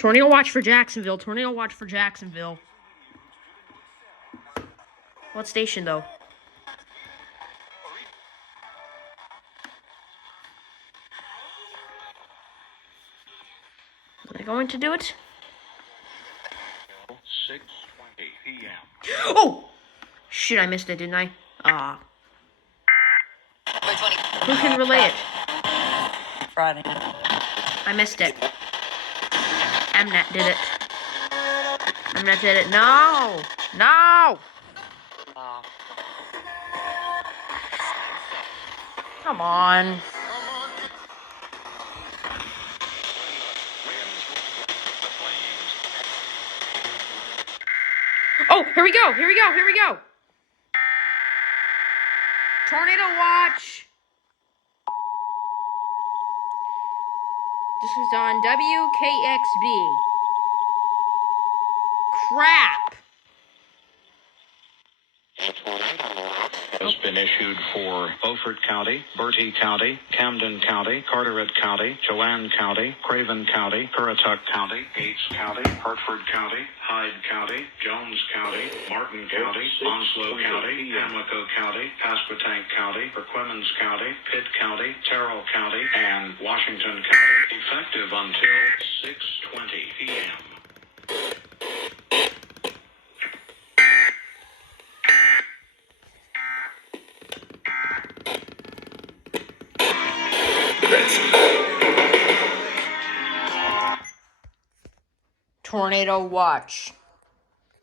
Tornado watch for Jacksonville. Tornado watch for Jacksonville. What station, though? Are they going to do it? 6:20 p.m. Oh! Shit, I missed it, didn't I? Ah. Who can relay it? Friday. I missed it. Mnet did it. Mnet did it. No! No! Come on. Oh, here we go. Here we go. Here we go. Tornado watch. This was on WKXB. Crap. Has been issued for Beaufort County, Bertie County, Camden County, Carteret County, Joanne County, Craven County, Currituck County, Gates County, Hartford County, Hyde County, Jones County, Martin County, Onslow County, Pamlico County, Pasquotank County, Perquimans County, Pitt County, Terrell County, and Washington County, effective until 6:20 p.m. Tornado watch.